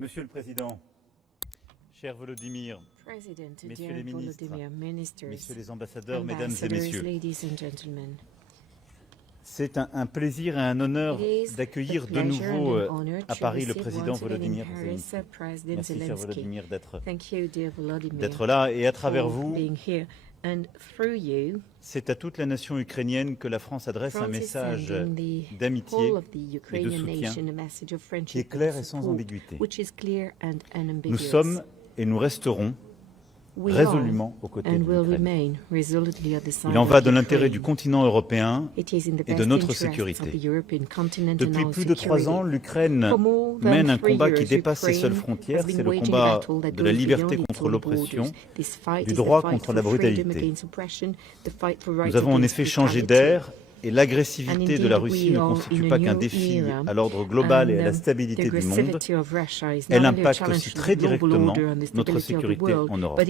Monsieur le Président, cher Volodymyr, Messieurs les ministres, Messieurs les ambassadeurs, Mesdames et Messieurs, c'est un plaisir et un honneur d'accueillir de nouveau à Paris le Président Volodymyr Zelensky. Merci, cher Volodymyr, d'être là et à travers vous, c'est à toute la nation ukrainienne que la France adresse un message d'amitié et de soutien qui est clair et sans ambiguïté. Nous sommes et nous resterons résolument aux côtés de l'Ukraine. Il en va de l'intérêt du continent européen et de notre sécurité. Depuis plus de 3 ans, l'Ukraine mène un combat qui dépasse ses seules frontières. C'est le combat de la liberté contre l'oppression, du droit contre la brutalité. Nous avons en effet changé d'ère. Et l'agressivité de la Russie ne constitue pas qu'un défi à l'ordre global et à la stabilité du monde, elle impacte aussi très directement notre sécurité en Europe.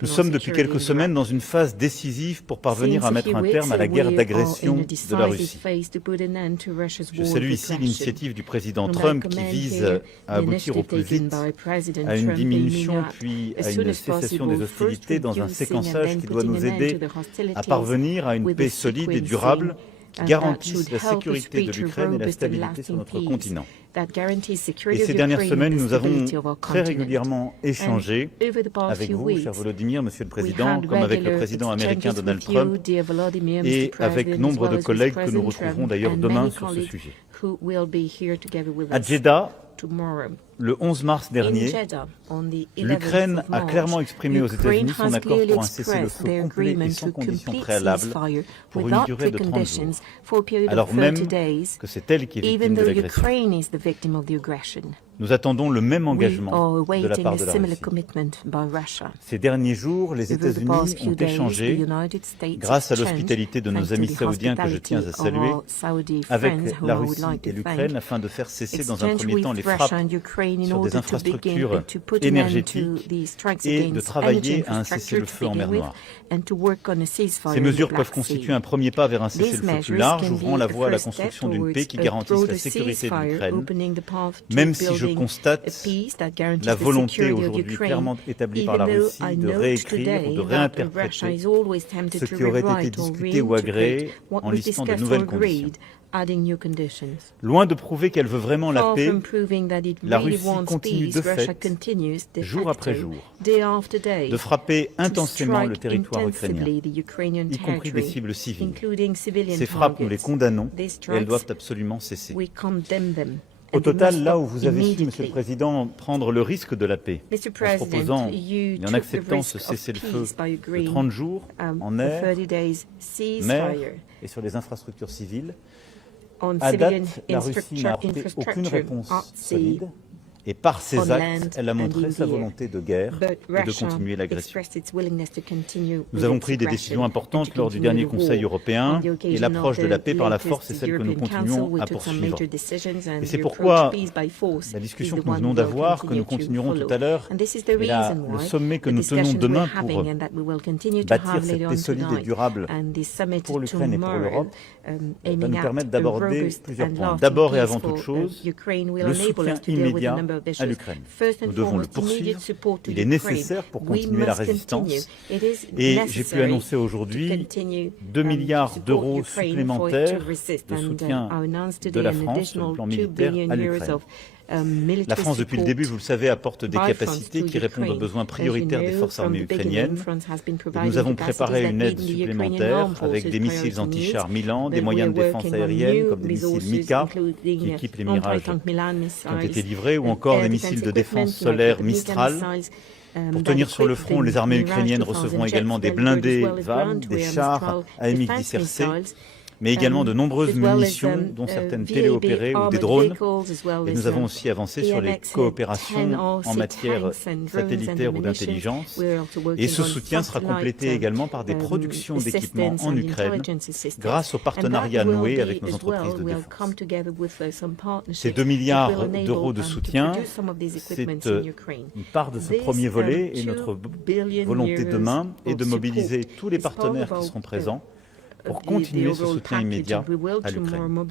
Nous sommes depuis quelques semaines dans une phase décisive pour parvenir à mettre un terme à la guerre d'agression de la Russie. Je salue ici l'initiative du président Trump qui vise à aboutir au plus vite à une diminution puis à une cessation des hostilités dans un séquençage qui doit nous aider à parvenir à une paix solide et durable qui garantisse la sécurité de l'Ukraine et la stabilité sur notre continent. Et ces dernières semaines, nous avons très régulièrement échangé avec vous, cher Volodymyr, Monsieur le Président, comme avec le président américain Donald Trump et avec nombre de collègues que nous retrouverons d'ailleurs demain sur ce sujet. À Jeddah, le 11 mars dernier, l'Ukraine a clairement exprimé aux États-Unis son accord pour un cessez-le-feu complet et sans condition préalable pour une durée de 30 jours, alors même que c'est elle qui est victime de l'agression. Nous attendons le même engagement de la part de la Russie. Ces derniers jours, les États-Unis ont échangé, grâce à l'hospitalité de nos amis saoudiens que je tiens à saluer, avec la Russie et l'Ukraine afin de faire cesser dans un premier temps les frappes sur des infrastructures énergétiques et de travailler à un cessez-le-feu en mer Noire. Ces mesures peuvent constituer un premier pas vers un cessez-le-feu plus large, ouvrant la voie à la construction d'une paix qui garantisse la sécurité de l'Ukraine, même si je constate la volonté aujourd'hui clairement établie par la Russie de réécrire ou de réinterpréter ce qui aurait été discuté ou agréé en listant de nouvelles conditions. Loin de prouver qu'elle veut vraiment la paix, la Russie continue de fait, jour après jour, de frapper intensément le territoire ukrainien, y compris des cibles civiles. Ces frappes, nous les condamnons et elles doivent absolument cesser. Au total, là où vous avez su, Monsieur le Président, prendre le risque de la paix, en proposant et en acceptant ce cessez-le-feu de 30 jours en air, mer et sur les infrastructures civiles, à date, la Russie n'a apporté aucune réponse solide. Et par ses actes, elle a montré sa volonté de guerre et de continuer l'agression. Nous avons pris des décisions importantes lors du dernier Conseil européen et l'approche de la paix par la force est celle que nous continuons à poursuivre. Et c'est pourquoi la discussion que nous venons d'avoir, que nous continuerons tout à l'heure, et le sommet que nous tenons demain pour bâtir cette paix solide et durable pour l'Ukraine et pour l'Europe, va nous permettre d'aborder plusieurs points. D'abord et avant toute chose, le soutien immédiat à l'Ukraine. Nous devons le poursuivre, il est nécessaire pour continuer la résistance et j'ai pu annoncer aujourd'hui 2 milliards d'euros supplémentaires de soutien de la France sur le plan militaire à l'Ukraine. La France, depuis le début, vous le savez, apporte des capacités qui répondent aux besoins prioritaires des forces armées ukrainiennes. Et nous avons préparé une aide supplémentaire avec des missiles anti-chars Milan, des moyens de défense aérienne comme des missiles Mika qui équipent les Mirages qui ont été livrés, ou encore des missiles de défense solaire Mistral. Pour tenir sur le front, les armées ukrainiennes recevront également des blindés VAM, des chars AMX-10RC, mais également de nombreuses munitions, dont certaines téléopérées ou des drones. Et nous avons aussi avancé sur les coopérations en matière satellitaire ou d'intelligence. Et ce soutien sera complété également par des productions d'équipements en Ukraine grâce au partenariat noué avec nos entreprises de défense. Ces 2 milliards d'euros de soutien, c'est une part de ce premier volet et notre volonté demain est de mobiliser tous les partenaires qui seront présents pour continuer ce soutien immédiat à l'Ukraine.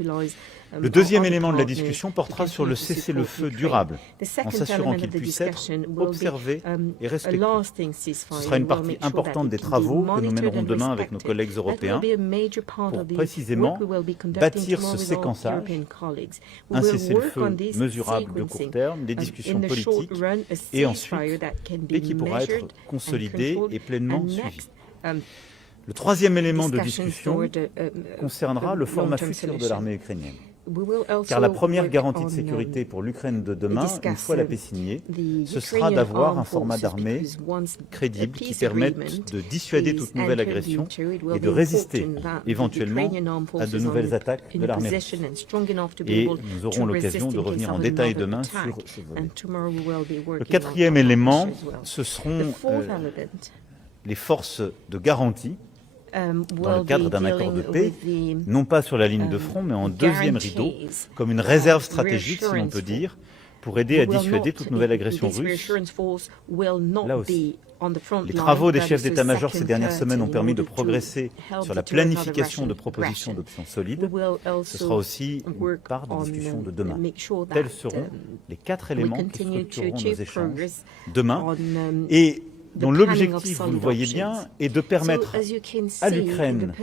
Le deuxième élément de la discussion portera sur le cessez-le-feu durable, en s'assurant qu'il puisse être observé et respecté. Ce sera une partie importante des travaux que nous mènerons demain avec nos collègues européens pour précisément bâtir ce séquençage, un cessez-le-feu mesurable de court terme, des discussions politiques et ensuite et qui pourra être consolidé et pleinement suivi. Le troisième élément de discussion concernera le format futur de l'armée ukrainienne. Car la première garantie de sécurité pour l'Ukraine de demain, une fois la paix signée, ce sera d'avoir un format d'armée crédible qui permette de dissuader toute nouvelle agression et de résister éventuellement à de nouvelles attaques de l'armée russe. Et nous aurons l'occasion de revenir en détail demain sur ce volet. Le quatrième élément, ce seront les forces de garantie dans le cadre d'un accord de paix, non pas sur la ligne de front, mais en deuxième rideau, comme une réserve stratégique, si l'on peut dire, pour aider à dissuader toute nouvelle agression russe. Là aussi, les travaux des chefs d'état-major ces dernières semaines ont permis de progresser sur la planification de propositions d'options solides. Ce sera aussi une part de discussion de demain. Tels seront les 4 éléments qui structureront nos échanges demain. Et dont l'objectif, vous le voyez bien, est de permettre à l'Ukraine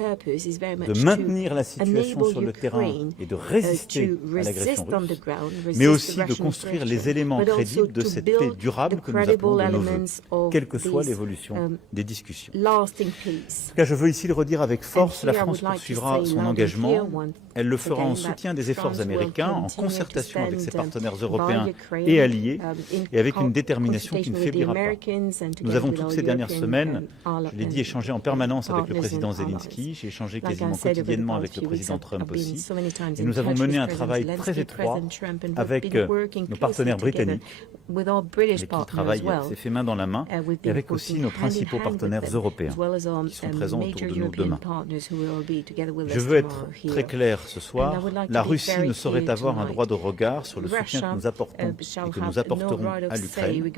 de maintenir la situation sur le terrain et de résister à l'agression russe, mais aussi de construire les éléments crédibles de cette paix durable que nous appelons de nos vœux, quelle que soit l'évolution des discussions. En tout cas, je veux ici le redire avec force, la France poursuivra son engagement. Elle le fera en soutien des efforts américains, en concertation avec ses partenaires européens et alliés, et avec une détermination qui ne faiblira pas. Nous avons toutes ces dernières semaines, je l'ai dit, échangé en permanence avec le président Zelensky, j'ai échangé quasiment quotidiennement avec le président Trump aussi, et nous avons mené un travail très étroit avec nos partenaires britanniques, avec qui le travail s'est fait main dans la main, et avec aussi nos principaux partenaires européens, qui sont présents autour de nous demain. Je veux être très clair ce soir, la Russie ne saurait avoir un droit de regard sur le soutien que nous apportons et que nous apporterons à l'Ukraine,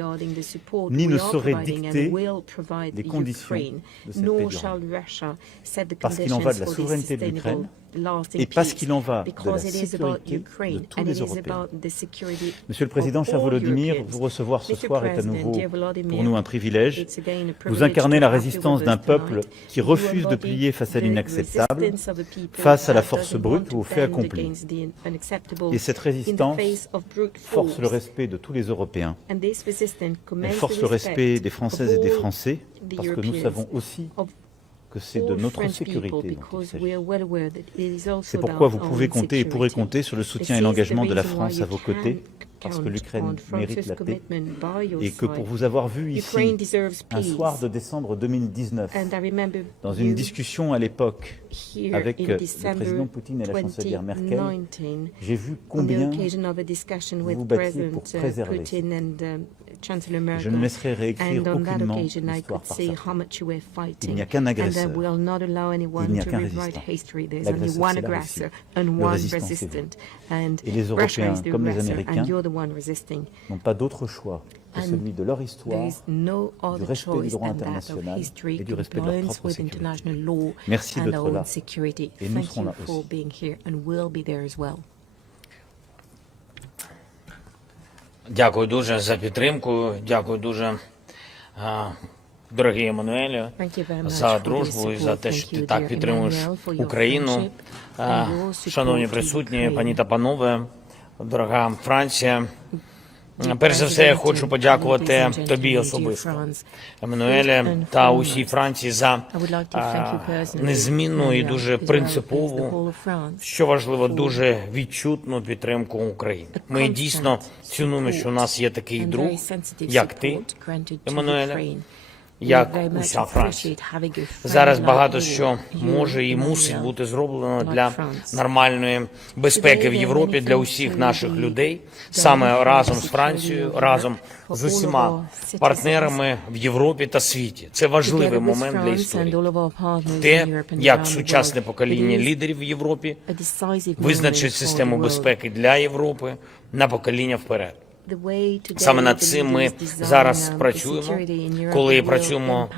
ni ne saurait dicter les conditions de cette paix durable. Parce qu'il en va de la souveraineté de l'Ukraine et parce qu'il en va de la sécurité de tous les Européens. Monsieur le Président, cher Volodymyr, vous recevoir ce soir est à nouveau pour nous un privilège. Vous incarnez la résistance d'un peuple qui refuse de plier face à l'inacceptable, face à la force brute ou aux faits accomplis. Et cette résistance force le respect de tous les Européens. Elle force le respect des Françaises et des Français, parce que nous savons aussi que c'est de notre sécurité dont il s'agit. C'est pourquoi vous pouvez compter et pourrez compter sur le soutien et l'engagement de la France à vos côtés, parce que l'Ukraine mérite la paix, et que pour vous avoir vu ici, un soir de décembre 2019, dans une discussion à l'époque avec le président Poutine et la chancelière Merkel, j'ai vu combien vous vous battiez pour préserver. Je ne laisserai réécrire aucunement l'histoire par ça. Il n'y a qu'un agresseur, il n'y a qu'un résistant. L'agresseur, c'est la Russie. Le résistant, c'est vous. Et les Européens, comme les Américains, n'ont pas d'autre choix que celui de leur histoire, du respect du droit international et du respect de leur propre sécurité. Merci d'être là, et nous serons là aussi. Дякую дуже за підтримку, дякую дуже, дорогий Еммануелю, за дружбу і за те, що ти так підтримуєш Україну. Шановні присутні, пані та панове, дорога Франція, перш за все я хочу подякувати тобі особисто, Еммануеле, та усій Франції за незмінну і дуже принципову, що важливо, дуже відчутну підтримку України. Ми дійсно цінуємо, що у нас є такий друг, як ти, Еммануеле, як уся Франція. Зараз багато що може і мусить бути зроблено для нормальної безпеки в Європі для усіх наших людей, саме разом з Францією, разом з усіма партнерами в Європі та світі. Це важливий момент для історії. Те, як сучасне покоління лідерів в Європі визначить систему безпеки для Європи на покоління вперед. Саме над цим ми зараз працюємо, коли працюємо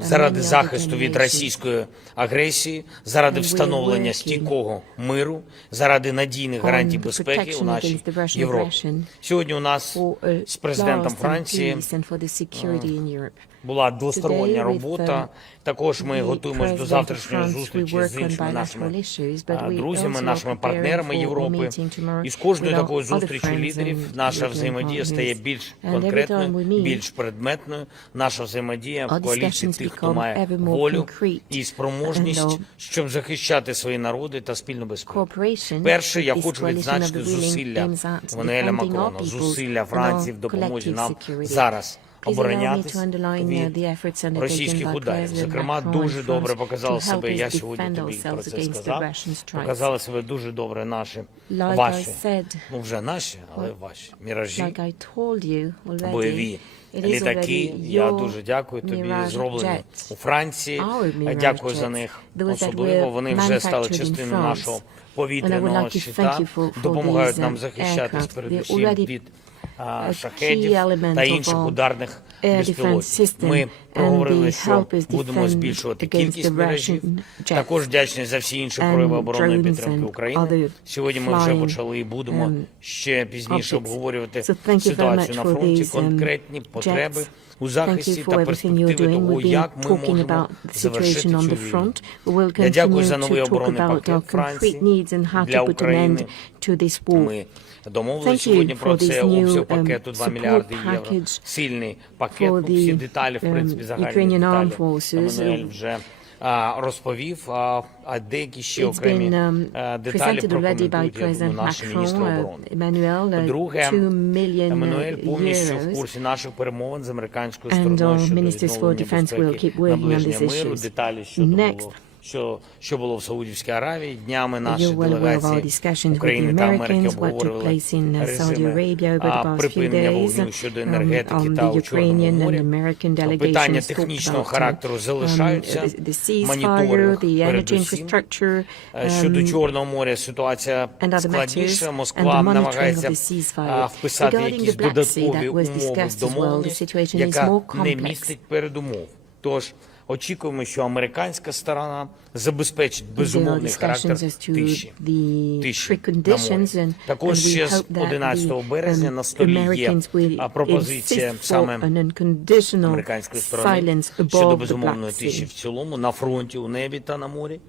заради захисту від російської агресії, заради встановлення стійкого миру, заради надійних гарантій безпеки у нашій Європі. Сьогодні у нас з президентом Франції була двостороння робота. Також ми готуємося до завтрашньої зустрічі з іншими нашими друзями, нашими партнерами Європи. І з кожною такою зустрічю лідерів наша взаємодія стає більш конкретною, більш предметною. Наша взаємодія в коаліції тих, хто має волю і спроможність, щоб захищати свої народи та спільну безпеку. Перше, я хочу відзначити зусилля Еммануеля Макрона, зусилля Франції в допомозі нам зараз оборонятись від російських ударів. Зокрема, дуже добре показали себе, я сьогодні тобі про це сказав, показали себе дуже добре наші, ваші, ну вже наші, але ваші, міражі, бойові літаки. Я дуже дякую тобі, зроблені у Франції. Дякую за них особливо. Вони вже стали частиною нашого повітряного щита, допомагають нам захищатись передусім від шахедів та інших ударних безпілотників. Ми проговорили, що будемо збільшувати кількість міражів. Також вдячні за всі інші прояви оборонної підтримки України. Сьогодні ми вже почали і будемо ще пізніше обговорювати ситуацію на фронті, конкретні потреби у захисті та перспективи того, як ми можемо завершити цю війну. Я дякую за новий оборонний пакет Франції для України. Ми домовилися сьогодні про це, обсяг пакету 2 мільярди євро. Сильний пакет, всі деталі, в принципі, загальні деталі. Еммануель вже розповів, а деякі ще окремі деталі прокоментують, я думаю, наші міністри оборони. По-друге, Еммануель повністю в курсі наших перемовин з американською стороною щодо відновлення безпеки на Ближньому миру, деталі що було в Саудівській Аравії. Днями наші делегації України та Америки обговорювали режими припинення вогню щодо енергетики та у Чорному морі. Питання технічного характеру залишаються. Моніторинг передусім. Щодо Чорного моря ситуація складніша. Москва намагається вписати якісь додаткові умови в домовленість, яка не містить передумов. Тож, очікуємо, що американська сторона забезпечить безумовний характер тиші на морі. Також ще з 11 березня на столі є пропозиція саме американської сторони щодо безумовної тиші в цілому на фронті, у небі та на морі.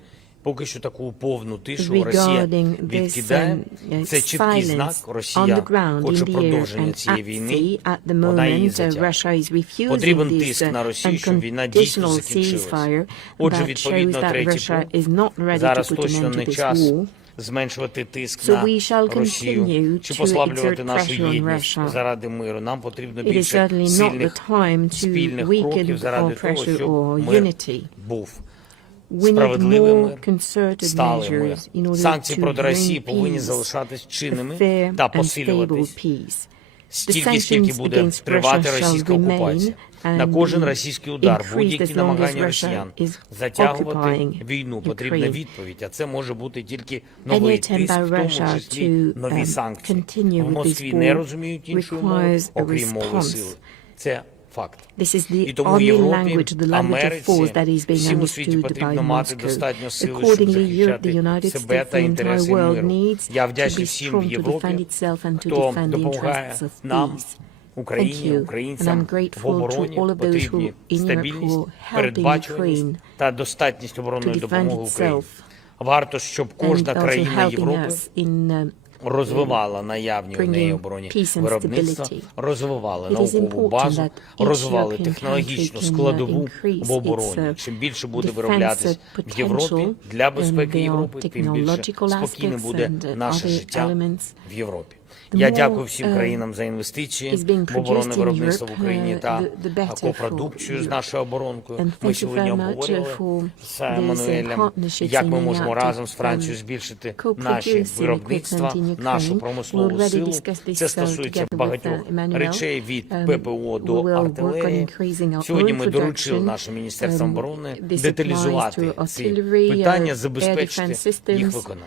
Поки що таку повну тишу Росія відкидає. Це чіткий знак. Росія хоче продовження цієї війни. Вона її затягує. Потрібен тиск на Росію, щоб війна дійсно закінчилася. Отже, відповідно, третій пункт. Зараз точно не час зменшувати тиск на Росію чи послаблювати нашу єдність заради миру. Нам потрібно більше сильних спільних кроків заради того, щоб мир був справедливими, сталими. Санкції проти Росії повинні залишатись чинними та посилюватись стільки, скільки буде тривати російська окупація. На кожен російський удар, будь-які намагання росіян затягувати війну, потрібна відповідь, а це може бути тільки новий тиск, в тому числі нові санкції. В Москві не розуміють іншої мови, окрім мови сили. Це факт. І тому в Європі, Америці, всім у світі потрібно мати достатньо сили, щоб захищати себе та інтереси миру. Я вдячний всім в Європі, хто допомагає нам, Україні, українцям в обороні. Потрібні стабільність, передбачуваність та достатність оборонної допомоги Україні. Варто, щоб кожна країна Європи розвивала наявні у неї оборонні виробництва, розвивали наукову базу, розвивали технологічну складову в обороні. Чим більше буде вироблятись в Європі для безпеки Європи, тим більше спокійне буде наше життя в Європі. Я дякую всім країнам за інвестиції в оборонне виробництво в Україні та копродукцію з нашою оборонкою. Ми сьогодні обговорювали з Еммануелем, як ми можемо разом з Францією збільшити наші виробництва, нашу промислову силу. Це стосується багатьох речей від ППО до артилерії. Сьогодні ми доручили нашим Міністерствам оборони деталізувати ці питання, забезпечити їх виконання.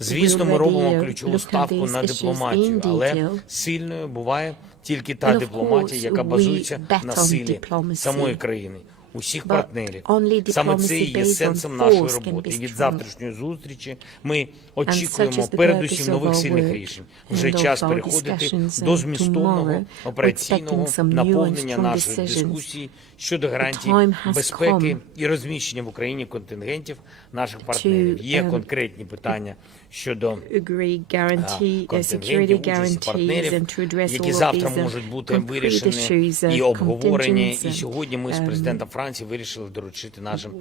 Звісно, ми робимо ключову ставку на дипломатію, але сильною буває тільки та дипломатія, яка базується на силі самої країни, усіх партнерів. Саме це і є сенсом нашої роботи. І від завтрашньої зустрічі ми очікуємо передусім нових сильних рішень. Вже час переходити до змістовного операційного наповнення нашої дискусії щодо гарантій безпеки і розміщення в Україні контингентів наших партнерів. Є конкретні питання щодо контингентів, участі партнерів, які завтра можуть бути вирішені і обговорені. І сьогодні ми з президентом Франції вирішили доручити нашим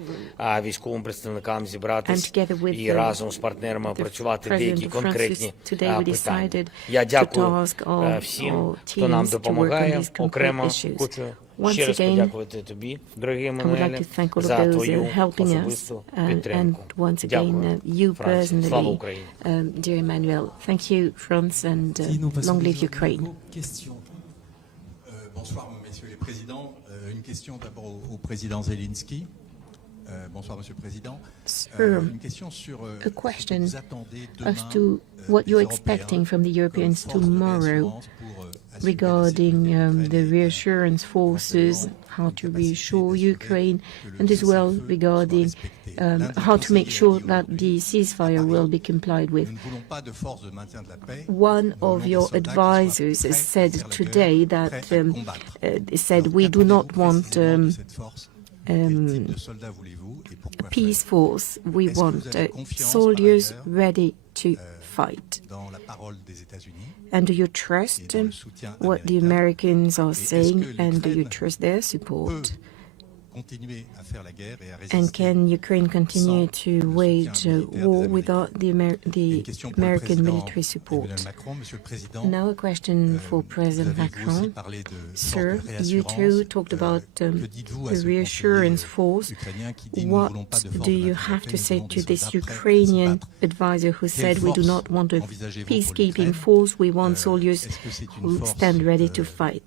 військовим представникам зібратись і разом з партнерами опрацювати деякі конкретні питання. Я дякую всім, хто нам допомагає. Окремо хочу ще раз подякувати тобі, дорогий Еммануеле, за твою особисту підтримку. Дякую, Франція. Слава Україні. Dear Emmanuel, thank you, France, and long live Ukraine. Bonsoir, messieurs les présidents. Une question d'abord au président Zelensky. Bonsoir, Monsieur le Président. Une question sur a question as to what you're expecting from the Europeans tomorrow regarding the reassurance forces, how to reassure Ukraine, and as well regarding how to make sure that the ceasefire will be complied with. One of your advisors said today that said we do not want a peace force. We want soldiers ready to fight. And do you trust what the Americans are saying, and do you trust their support? And can Ukraine continue to wage war without the American military support? Now a question for President Macron. Sir, you too talked about the reassurance force. What do you have to say to this Ukrainian advisor who said we do not want a peacekeeping force, we want soldiers who stand ready to fight?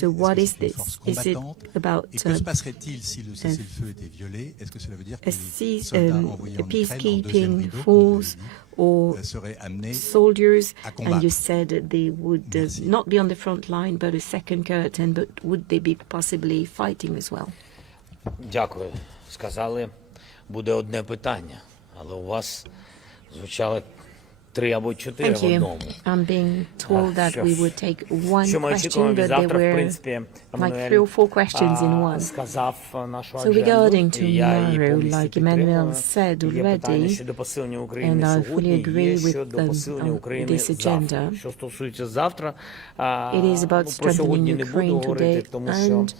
So what is this? Is it about a peacekeeping force or soldiers, and you said they would not be on the front line but a second curtain, but would they be possibly fighting as well? Дякую. Сказали, буде одне питання, але у вас звучало 3 або 4 в одному. I'm being told that we would take one question, but there were like 3 or 4 questions in one. So regarding tomorrow, like Emmanuel said already, and I fully agree with this agenda, it is about strengthening Ukraine today and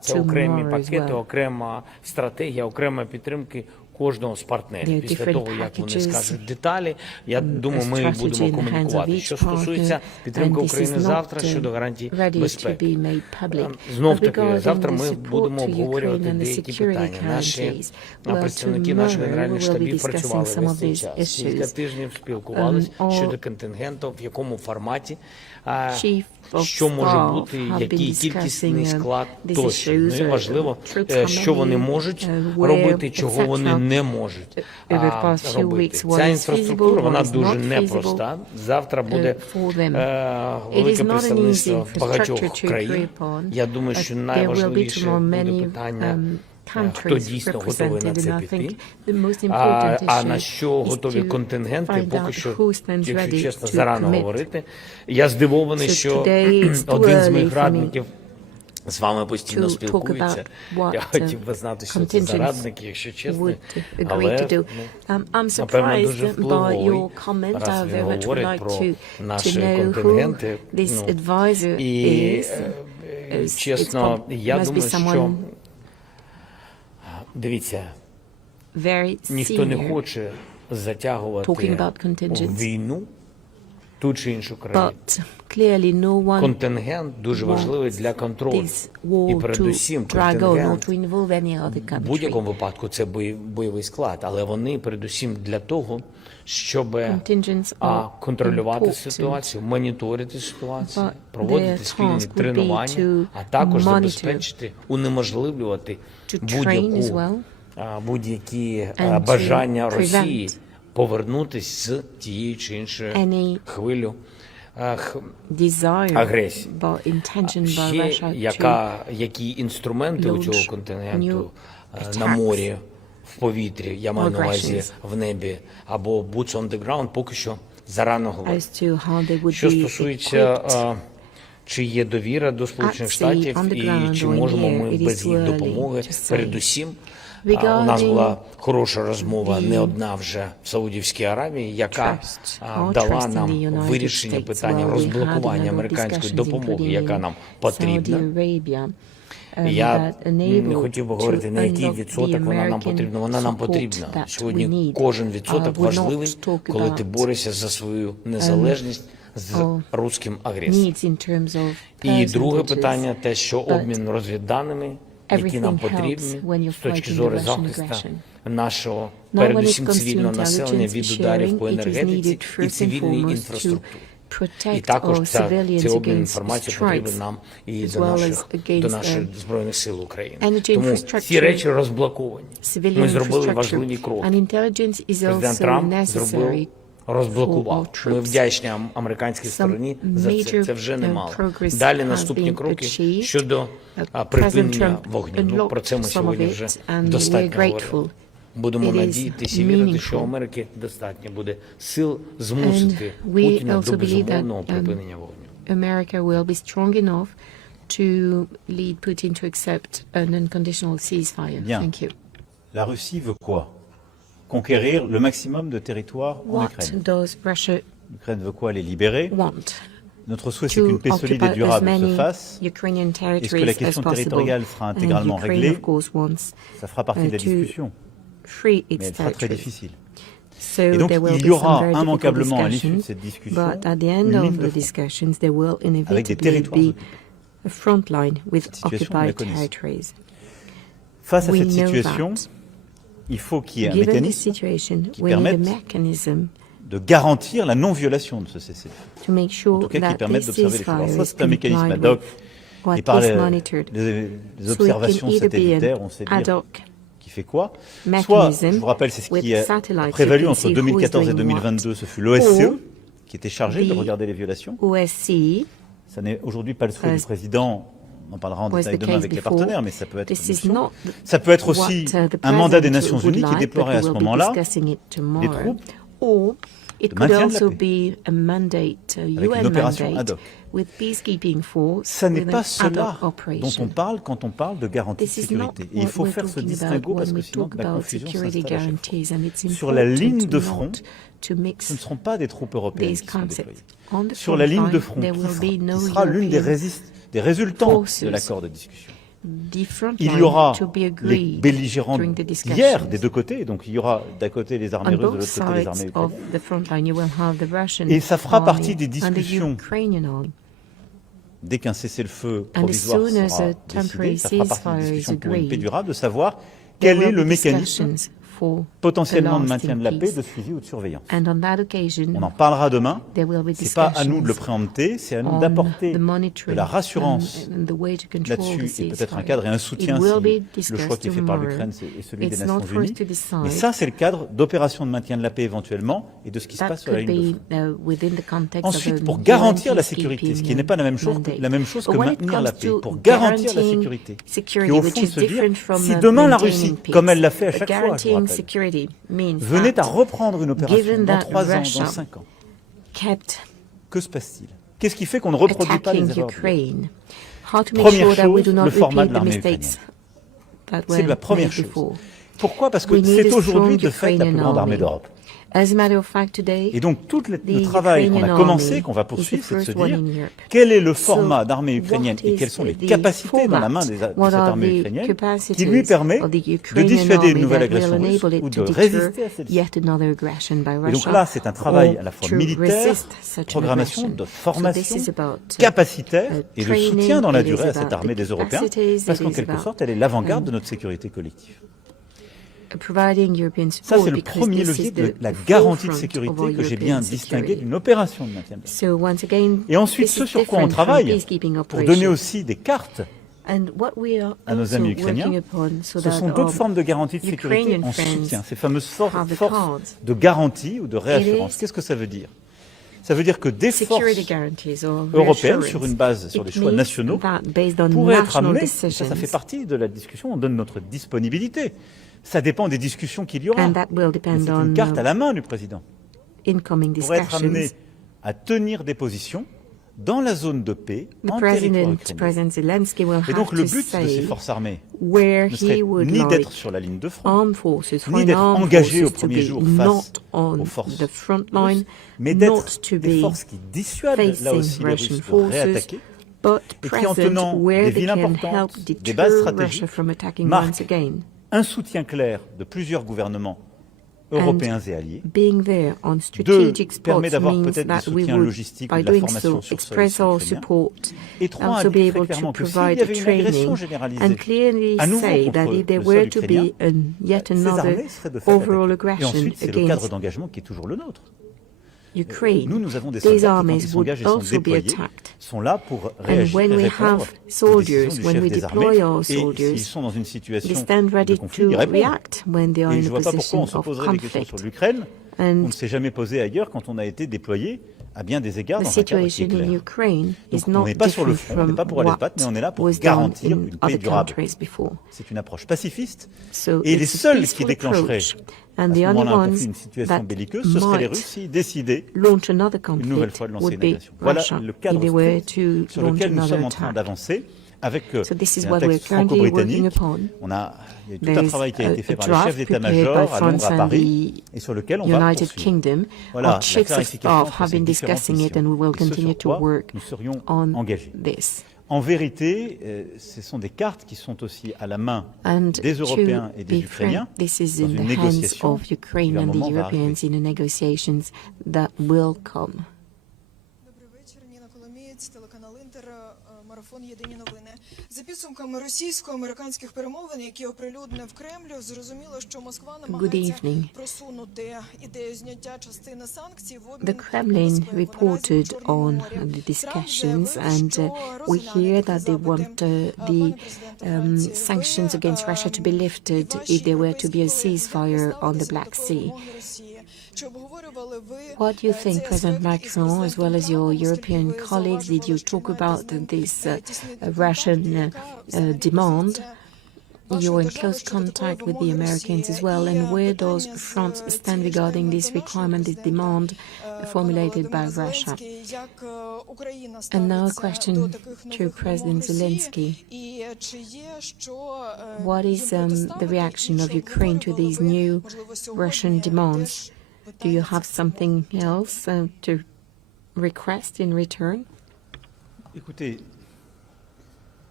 це окремі пакети, окрема стратегія, окрема підтримки кожного з партнерів. Після того, як вони скажуть деталі, я думаю, ми будемо комунікувати. Що стосується підтримки України завтра щодо гарантій безпеки. Знов-таки, завтра ми будемо обговорювати деякі питання. Наші представники наших генеральних штабів працювали весь цей час. Кілька тижнів спілкувалися щодо контингенту, в якому форматі, що може бути, який кількісний склад тощо. Ну і важливо, що вони можуть робити, чого вони не можуть робити. Ця інфраструктура, вона дуже непроста. Завтра буде велике представництво багатьох країн. Я думаю, що найважливіше буде питання, хто дійсно готовий на це піти, а на що готові контингенти, поки що, якщо чесно, зарано говорити. Я здивований, що один з моїх радників з вами постійно спілкується. Я хотів би знати, що це за радники, якщо чесно, але, напевно, дуже впливовий, раз він говорить про наші контингенти. І, чесно, я думаю, що дивіться, ніхто не хоче затягувати війну ту чи іншу країну. Контингент дуже важливий для контролю. І передусім контингент, в будь-якому випадку це бойовий склад, але вони передусім для того, щоб контролювати ситуацію, моніторити ситуацію, проводити спільні тренування, а також забезпечити, унеможливлювати будь-які бажання Росії повернутися з тієї чи іншої хвилю desire агресії. by intention by Ще Russia які інструменти у цього launch континенту new на attacks морі, в повітрі, я маю на увазі aggressions. в небі, або boots on the ground, поки що зарано говорити. as to how they would Що be стосується, equipped чи є довіра до Сполучених At sea, Штатів, on the і ground чи or in можемо the ми air, it без is їх too early допомоги, to say. передусім. У Regarding нас була хороша розмова, не одна вже в Саудівській Аравії, яка our дала trust in нам the United вирішення States, питання where we had розблокування a number of американської discussions, допомоги, including яка in нам Saudi потрібна. Arabia, Я that не enabled хотів би говорити, на to який unlock відсоток the вона нам American потрібна. Вона нам support потрібна. that we Сьогодні need. кожен відсоток We're not важливий, talking коли ти about, борешся за свою незалежність з our руським агресором. needs in terms of І друге percentages. питання, те, що But обмін розвідданими, які нам everything helps потрібні when you're з точки fighting зору the Russian захисту aggression. нашого, Now, when it передусім comes to цивільного населення intelligence від ударів по sharing, it is енергетиці needed і first and цивільній foremost to інфраструктурі. І protect також our цей civilians обмін against інформацією strikes, потрібен нам і as до well наших, as against до наших Збройних сил України. energy Тому infrastructure, ці речі розблоковані. civilian Ми зробили infrastructure. важливі кроки. And intelligence is Президент also Трамп зробив, necessary. розблокував. for our Ми troops. вдячні американській стороні за це. major Це вже немало. progress Далі has наступні been кроки achieved. щодо President припинення Trump вогню. Ну, про це ми unlocked some of сьогодні вже it, and we're достатньо говорили. grateful. Будемо It is надіятися і вірити, що у meaningful. Америки достатньо буде сил змусити And we Путіна also до believe that, безумовного припинення вогню. America will be strong enough to lead Putin to accept an unconditional ceasefire. Bien. Thank you. La Russie veut quoi? Conquérir le maximum de territoire en What Ukraine. does Russia L'Ukraine veut quoi? Les libérer. want? Notre souhait, c'est To qu'une paix solide et occupy as durable se many fasse. Ukrainian Est-ce que la territories as question possible. territoriale sera And intégralement Ukraine, réglée? of course, wants Ça fera partie de la to discussion, free mais its elle sera très territory. difficile. So Et donc, there will il be y some aura very difficult immanquablement à l'issue de discussions, cette discussion but at the end une of ligne de the front discussions, there will avec des inevitably territoires be occupés. a front line with Cette situation, on la occupied connaît. territories. Face à We cette know situation, that. il faut qu'il y ait un Given the mécanisme situation, qui we need a permette mechanism de garantir la non-violation de ce cessez-le-feu. to make En sure tout cas, qui that permette this d'observer les choses. Alors, ceasefire soit is c'est un mécanisme complied ad hoc, with, or et at par least les monitored. les So it observations can either be satellitaires, on an sait ad dire hoc qui fait quoi. Soit, mechanism je vous rappelle, c'est ce with qui a satellites, prévalu you can entre see who is 2014 et doing what. 2022, ce fut l'OSCE Or qui était chargé de the regarder les violations. OSCE, Ça n'est aujourd'hui pas le souhait du as président. On en parlera en was détail the demain case avec les before. partenaires, mais ça peut être This une is option. not Ça peut être aussi what the un mandat des President Nations would Unies qui like, but déploierait à ce we'll be moment-là discussing it des tomorrow. troupes Or it de could maintien de la also paix. be a mandate, a Avec une UN opération ad mandate, hoc. with peacekeeping force, Ça n'est with pas an ad cela hoc dont operation. on parle quand on parle de garantie de This is not sécurité. Et il what faut we're faire ce talking distinguo about parce when que we sinon talk la about confusion security s'installe à chaque guarantees, and it's fois. Sur la ligne important de front, to mix ce ne seront pas des troupes européennes these qui seront déployées. concepts. On the Sur la front ligne de line, front, there qui will be no sera l'une des, European des résultantes forces. de l'accord de discussion. The front Il y line aura to be les agreed belligérants during the discussions. hier des deux côtés, donc il y aura d'un côté les armées On russes, de both l'autre côté les sides armées of ukrainiennes. the front line, you will have the Russian Et ça fera army partie des and the discussions. Ukrainian army. Dès qu'un cessez-le-feu And as provisoire soon as sera a temporary décidé, ça fera partie ceasefire des is discussions pour une paix agreed, durable, de savoir There quel est will le be mécanisme discussions for potentiellement a de lasting maintien de la paix, peace. de suivi ou de surveillance. And on that On occasion, en parlera demain. there will be C'est pas à nous de le discussions préempter, c'est à nous on d'apporter the de monitoring la rassurance and the way to control the là-dessus et peut-être un ceasefire. cadre et un soutien It will be si le choix qui est fait par discussed l'Ukraine tomorrow. est celui des It's not Nations for us Unies. to decide. Mais ça, c'est le cadre d'opération de maintien de la paix éventuellement et de ce qui se That passe sur la could ligne de front. be within the context Ensuite, of pour a garantir UN la sécurité, ce qui peacekeeping n'est pas la même chose mandate. que But when it maintenir la comes paix, to pour garantir la guaranteing sécurité. security, Qui au which fond is se dire, different from si demain la maintaining Russie, peace. comme elle l'a fait à chaque fois, je vous Guaranteeing rappelle, security means venait à that reprendre une opération given dans that 3 ans, Russia dans 5 ans, kept que se passe-t-il? Qu'est-ce qui fait qu'on ne reproduit pas les attacking erreurs d'hier? Ukraine. How to make Première sure that we chose, do not le format repeat de the l'armée mistakes that C'est were la première made chose. before. Pourquoi? Parce que We need c'est a aujourd'hui strong de fait la plus Ukrainian grande armée army. d'Europe. As a matter of fact, today, Et donc tout le the travail qu'on a Ukrainian commencé, army qu'on va is the poursuivre, c'est de se first one dire in Europe. quel est le So, format d'armée ukrainienne what et is quelles sont les the capacités dans la format? main de What cette are armée the ukrainienne capacities qui lui permet of the de Ukrainian dissuader une army nouvelle that will agression russe enable it ou to de deter résister à celle-ci. yet another aggression by Et Russia, donc là, c'est un travail or à la fois to militaire, resist such an programmation, aggression. de So formation, this is about capacitaire et de training, soutien dans la it is durée à about cette armée the des Européens, capacities, parce it qu'en is quelque about, sorte, elle est l'avant-garde de notre sécurité collective. providing European Ça, support c'est le because premier this levier is de the la garantie de forefront sécurité of our que j'ai bien European distingué security. d'une opération de maintien de la paix. So once again, Et ensuite, this ce is sur quoi on different from travaille, peacekeeping pour donner operation. aussi des cartes à nos amis ukrainiens, ce sont d'autres formes de garantie de sécurité en soutien, ces fameuses forces de garantie ou de réassurance. Qu'est-ce que ça veut dire? Ça veut dire que des forces européennes, sur une base, sur des choix nationaux, pourraient être amenées, ça fait partie de la discussion, on donne notre disponibilité. Ça dépend des discussions qu'il y aura. C'est une carte à la main du président. Pourrait être amené à tenir des positions dans la zone de paix, en territoire ukrainien. Et donc le but de ces forces armées ne serait ni d'être sur la ligne de front, ni d'être engagé au premier jour face aux forces russes, mais d'être des forces qui dissuadent là aussi les Russes de réattaquer, et qui en tenant des villes importantes, des bases stratégiques, marquent un soutien clair de plusieurs gouvernements européens et alliés. Deux, permet d'avoir peut-être des soutiens logistiques ou de la formation sur sol ukrainien. Et trois, indique très clairement que s'il y avait une agression généralisée à nouveau contre le sol ukrainien, ces armées seraient de fait attaquées. Et ensuite, c'est le cadre d'engagement qui est toujours le nôtre. Nous avons des soldats qui, quand ils s'engagent et sont déployés, sont là pour réagir et répondre aux décisions du chef des armées. Et s'ils sont dans une situation de conflit, ils répondent. Et je ne vois pas pourquoi on se poserait des questions sur l'Ukraine qu'on ne s'est jamais posé ailleurs quand on a été déployé à bien des égards dans un cadre qui est clair. Donc on n'est pas sur le front, on n'est pas pour aller se battre, mais on est là pour garantir une paix durable. C'est une approche pacifiste. Et les seuls qui déclencheraient à ce moment-là un conflit, une situation belliqueuse, ce seraient les Russes s'ils décidaient une nouvelle fois de lancer une agression. Voilà le cadre strict sur lequel nous sommes en train d'avancer. Avec un texte franco-britannique, il y a eu tout un travail qui a été fait par le chef d'état-major à Londres, à Paris, et sur lequel on va poursuivre. Voilà, la clarification entre ces différentes missions, et ce sur quoi nous serions engagés. En vérité, ce sont des cartes qui sont aussi à la main des Européens et des Ukrainiens dans une négociation qui, à un moment, va arriver. Єдині новини. За підсумками російсько-американських перемовин, які оприлюднив Кремль, зрозуміло, що Москва намагається просунути ідею зняття частини санкцій в обмін. The Kremlin reported on the discussions, and we hear that they want the sanctions against Russia to be lifted if there were to be a ceasefire on the Black Sea. What do you think, President Macron, as well as your European colleagues, did you talk about this Russian demand? You're in close contact with the Americans as well, and where does France stand regarding this requirement, this demand formulated by Russia? And now a question to President Zelensky. What is the reaction of Ukraine to these new Russian demands? Do you have something else to request in return? Écoutez,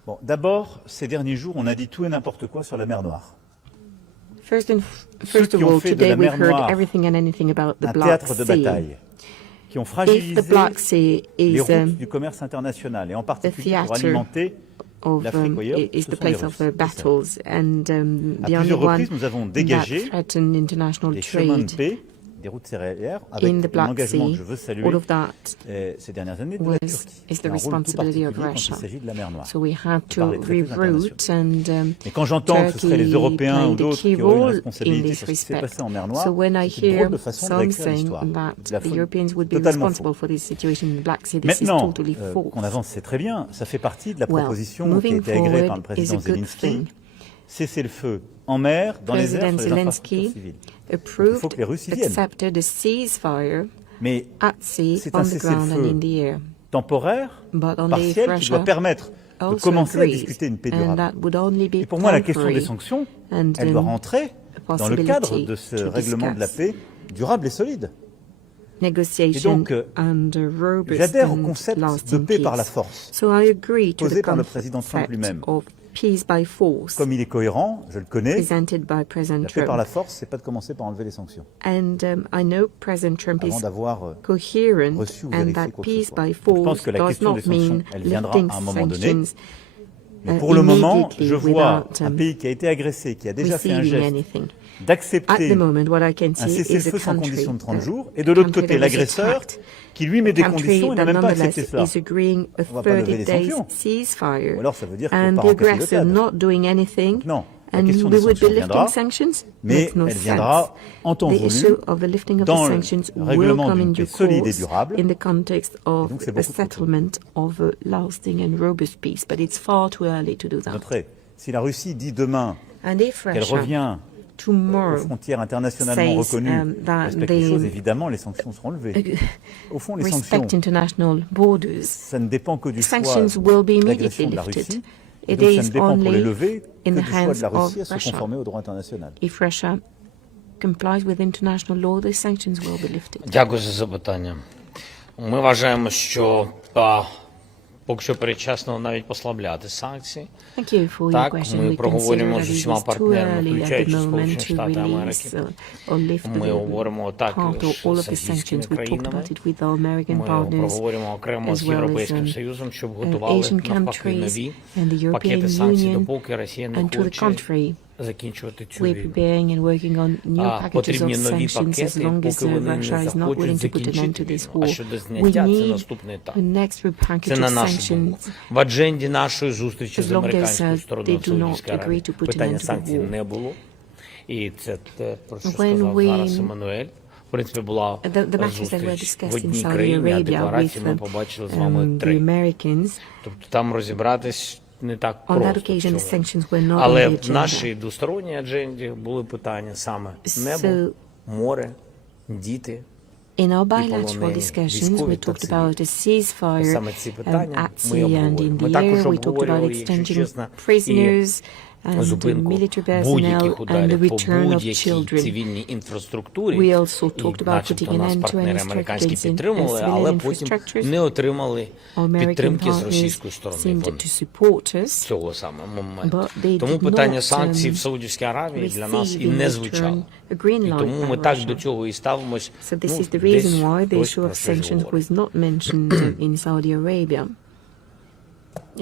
bon, d'abord, ces derniers jours, on a dit tout et n'importe quoi sur la mer Noire. First of all, today we've heard everything and anything about the Black Sea. Un théâtre de bataille qui ont fragilisé les routes du commerce international et en particulier pour alimenter l'Afrique. Is the place of the battles, and the only one that threaten international trade. Des routes céréalières avec un engagement que je veux saluer ces dernières années de la Turquie. C'est un rôle tout particulier quand il s'agit de la mer Noire. So we had to reroute, and et quand j'entends que ce seraient les Européens ou d'autres qui auraient une responsabilité sur ce qui s'est passé en mer Noire, c'est une drôle de façon de réécrire l'histoire. Totalement faux. Maintenant qu'on avance, c'est très bien. Ça fait partie de la proposition qui a été agréée par le président Zelensky. Cesser le feu en mer, dans les airs, sur les infrastructures civiles. Il faut que les Russes y viennent. Mais c'est un cessez-le-feu temporaire, partiel, qui doit permettre de commencer à discuter une paix durable. Et pour moi, la question des sanctions, elle doit rentrer dans le cadre de ce règlement de la paix durable et solide. Et donc, j'adhère au concept de paix par la force, posé par le président Trump lui-même. Peace by force. Comme il est cohérent, je le connais, la paix par la force, c'est pas de commencer par enlever les sanctions. And I know President Trump is coherent, and that peace by force does not mean lifting sanctions Mais pour le moment, je vois un pays qui a été agressé, qui a déjà fait un geste d'accepter un cessez-le-feu sans condition de 30 jours, et de l'autre côté, l'agresseur qui lui met des conditions et n'a même pas accepté cela. On ne va pas lever les sanctions. Ou alors ça veut dire qu'il ne faut pas empêcher l'otage. Non. La question des sanctions viendra, mais elle viendra en temps voulu dans le règlement d'une paix solide et durable. Et donc c'est beaucoup trop tôt. Si la Russie dit demain qu'elle revient aux frontières internationalement reconnues, respecte les choses, évidemment, les sanctions seront levées. Au fond, les sanctions, ça ne dépend que du choix de l'agression de la Russie. Et donc, ça ne dépend pour les lever que du choix de la Russie à se conformer au droit international. Дякую за запитання. Ми вважаємо, що поки що передчасно навіть послабляти санкції. Так, ми проговоримо з усіма партнерами, включаючи Сполучені Штати Америки. Ми говоримо також з азійськими країнами. Ми проговоримо окремо з Європейським Союзом, щоб готували навпаки нові пакети санкцій, допоки Росія не хоче закінчувати цю війну. Потрібні нові пакети, поки вони не захочуть закінчити війну. А щодо зняття, це наступний етап. Це на нашу думку. В адженді нашої зустрічі з американською стороною Саудівської Аравії питання санкцій не було. І це те, про що сказав зараз Еммануель. В принципі, була зустріч в одній країні, а декларації ми побачили з вами 3. Тобто там розібратись не так просто. Але в нашій двосторонній адженді були питання саме небо, море, діти. In our bilateral discussions, we talked about a ceasefire at sea and in the air. We talked about exchanging prisoners and military personnel and the return of children. We also talked about putting an end to any disturbance in civilian infrastructures. Our American partners seemed to support us, but they did not receive in return a green light by Russia. So this is the reason why the issue of sanctions was not mentioned in Saudi Arabia.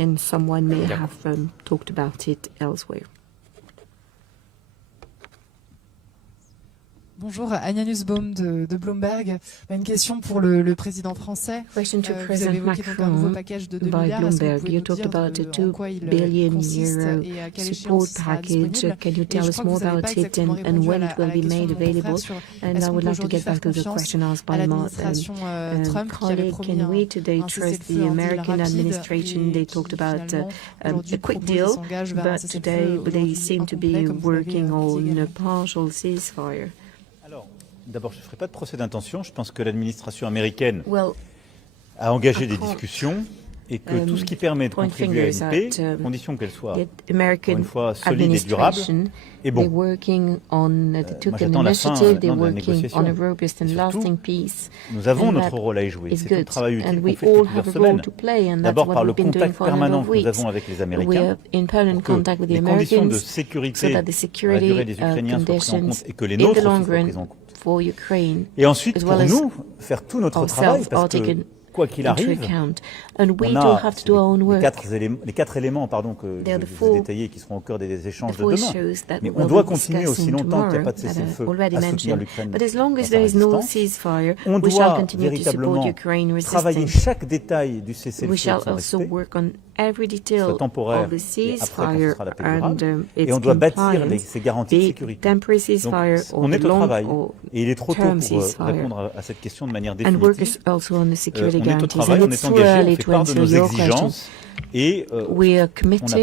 And someone may have talked about it elsewhere. Bonjour, Anya Nussbaum de Bloomberg. Une question pour le président français. Question to President Macron by Bloomberg. You talked about a 2 billion euro support package. Can you tell us more about it and when it will be made available? And I would like to get back to the question asked by my colleague. Can we today trust the American administration? They talked about a quick deal, but today they seem to be working on a partial ceasefire. D'abord, je ne ferai pas de procès d'intention. Je pense que l'administration américaine a engagé des discussions et que tout ce qui permet de contribuer à une paix, à condition qu'elle soit, encore une fois, solide et durable, est bon. J'attends la fin de la négociation. Et surtout, nous avons notre rôle à y jouer. C'est un travail utile qu'on fait depuis plusieurs semaines. D'abord par le contact permanent que nous avons avec les Américains, pour que les conditions de sécurité à la durée des Ukrainiens soient prises en compte et que les nôtres aussi soient prises en compte. Et ensuite, pour nous, faire tout notre travail, parce que quoi qu'il arrive, on a les 4 éléments que je vous ai détaillés qui seront au cœur des échanges de demain. Mais on doit continuer aussi longtemps qu'il n'y a pas de cessez-le-feu à soutenir l'Ukraine dans sa résistance. On doit véritablement travailler chaque détail du cessez-le-feu sans respect, soit temporaire et après quand ce sera la paix durable. Et on doit bâtir ces garanties de sécurité. Donc on est au travail et il est trop tôt pour répondre à cette question de manière définitive. On est au travail, on est engagé, on fait part de nos exigences et on avance.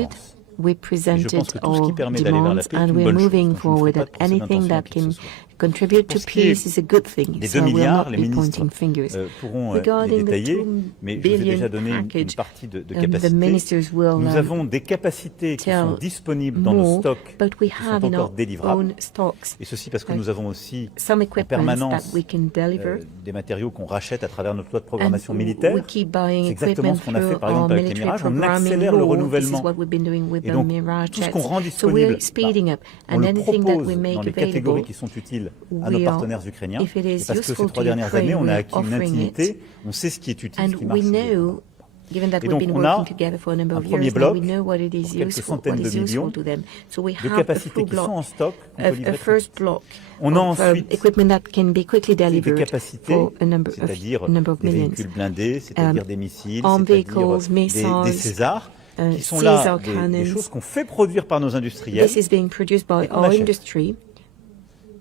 We presented our demands and we're moving forward at anything that can contribute to peace is a good thing. So we'll not be pointing fingers. Regarding the 2 billion package, the ministers will nous avons des capacités qui sont disponibles dans nos stocks, qui sont encore délivrables. Et ceci parce que nous avons aussi en permanence des matériaux qu'on rachète à travers notre loi de programmation militaire. C'est exactement ce qu'on a fait par exemple avec les Mirages. On accélère le renouvellement. Et donc tout ce qu'on rend disponible, on le propose dans les catégories qui sont utiles à nos partenaires ukrainiens. Et parce que ces 3 dernières années, on a acquis une intimité, on sait ce qui est utile, ce qui marche. Given that Et we've donc been on a working together for a number un of premier years now, bloc we know what it is pour quelques useful, centaines what de is useful millions to them. So we de have a capacités full qui sont block, en stock qu'on peut a livrer très first vite. block On a of ensuite equipment that can be quickly des delivered capacités, for a number c'est-à-dire of des millions. véhicules blindés, c'est-à-dire des missiles, Armed c'est-à-dire vehicles, des missiles, Césars, qui sont là Caesar des cannons. choses qu'on fait produire par nos industriels. This is being produced by qu'on our achète. industry.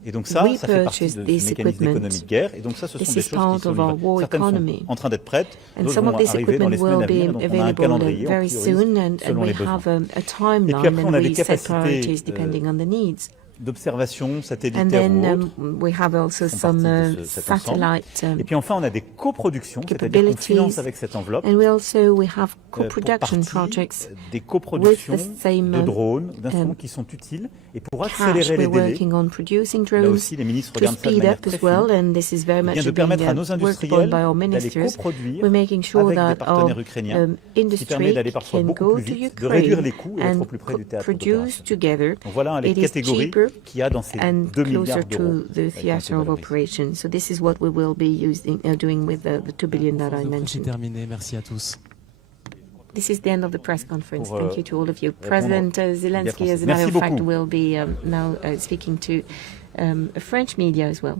Et donc ça We fait partie purchase de this ce mécanisme d'économie equipment. de guerre. Et donc ça, ce This sont des is choses qui part sont of our livrées. war Certaines economy. sont en train d'être prêtes, And d'autres some vont of this arriver dans les equipment semaines will à venir. be Donc on a un available calendrier, on very priorise soon, and selon we les besoins. have a Et puis timeline, après, on and a des we set capacités priorities depending on the needs. d'observation And satellitaire ou autres. then we have also font some partie de cet ensemble. satellite Et puis enfin, on a des coproductions, c'est-à-dire qu'on finance avec cette enveloppe and we have pour co-production partie, projects des coproductions with the same, de drones, d'instruments qui sont utiles. Et pour cash. accélérer les We're délais, working on producing là drones aussi les ministres to regardent ça de speed manière up très as well, fine, and this is very et much bien de being permettre à nos worked upon industriels by our d'aller ministers. coproduire We're making sure avec des that partenaires our ukrainiens, ce qui industry permet d'aller parfois can beaucoup go plus to vite, de réduire les Ukraine coûts et d'être au and plus près du théâtre produce d'opération. together. Donc voilà les It is catégories cheaper qu'il y a dans ces and 2 milliards closer d'euros. to the theater of operation. So this is what we will be doing with the 2 billion that I mentioned. Terminé. Merci à tous. This is the end of the press conference. Pour, Thank you to all of you. répondre President Zelensky, as a Merci matter of fact, beaucoup. will be now speaking to French media as well.